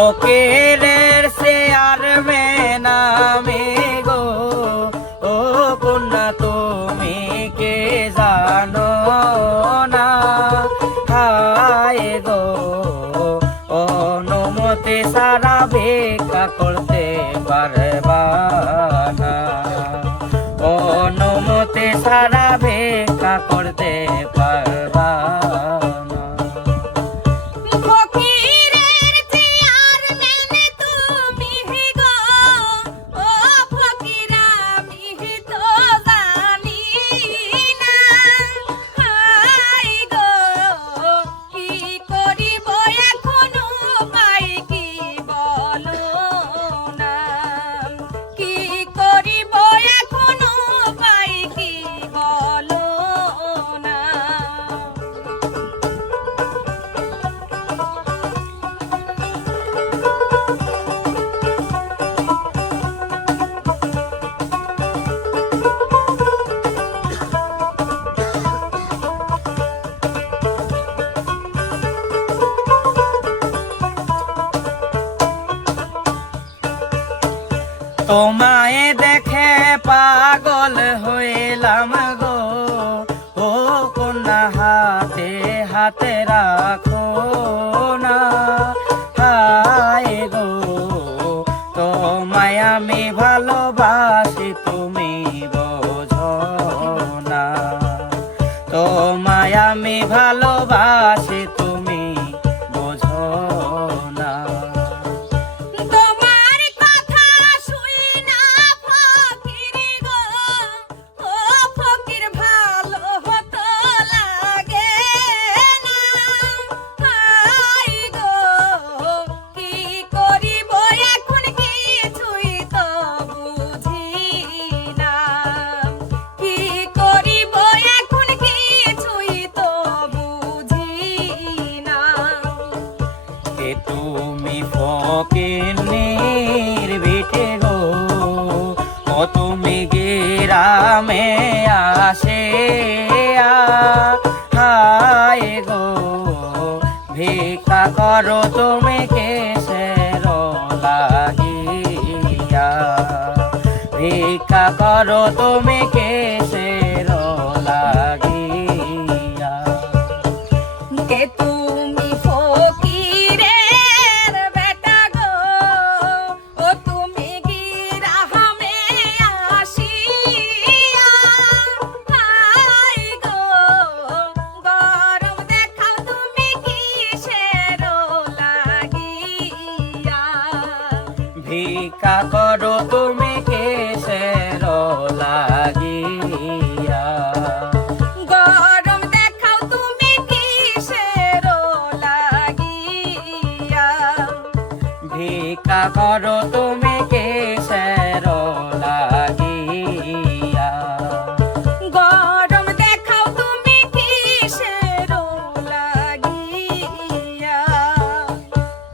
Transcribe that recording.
ফকিরের চেয়ার মেনামে গো, ও কন্যা তুমি কে জানো না, হায় গো অনুমতি সারা ভিক্ষা করতে পারবা না, অনুমতি সারা ভিক্ষা করতে পারবা না। ফকিরের চেয়ার মেনে তুমি গো, ও ফকির আমি তো জানি না, হায় গো কি করিব এখন উপায় কি বলো না, কি করিব এখন উপায় কি বলো না। তোমায় দেখে পাগল হইলাম গো, ও কন্যা হাতে হাতে রাখো না, হায় গো তোমায় আমি ভালোবাসি তুমি বোঝো না, তোমায় আমি ভালোবাসি তুমি বোঝো না। তোমার কথা শুই না ফকির গো, ও ফকির ভালো হতো লাগে না, হায় গো কি করিব এখন কিছুই তো বুঝি না, কি করিব এখন কিছুই তো বুঝি না। কে তুমি ফকিন্নির বেটে গো, ও তুমি গ্রামে আসে, হায় গো ভিক্ষা করো তুমি কেসের লাগিয়া, ভিক্ষা করো তুমি কেসের লাগিয়া। কে তুমি ফকিরের বেটা গো, ও তুমি গিরামে আসিয়া, হায় গো গরম দেখাও তুমি কিসের লাগিয়া, ভিক্ষা করো তুমি কেসের লাগিয়া, গরম দেখাও তুমি কিসের লাগিয়া। ভিক্ষা করো তুমি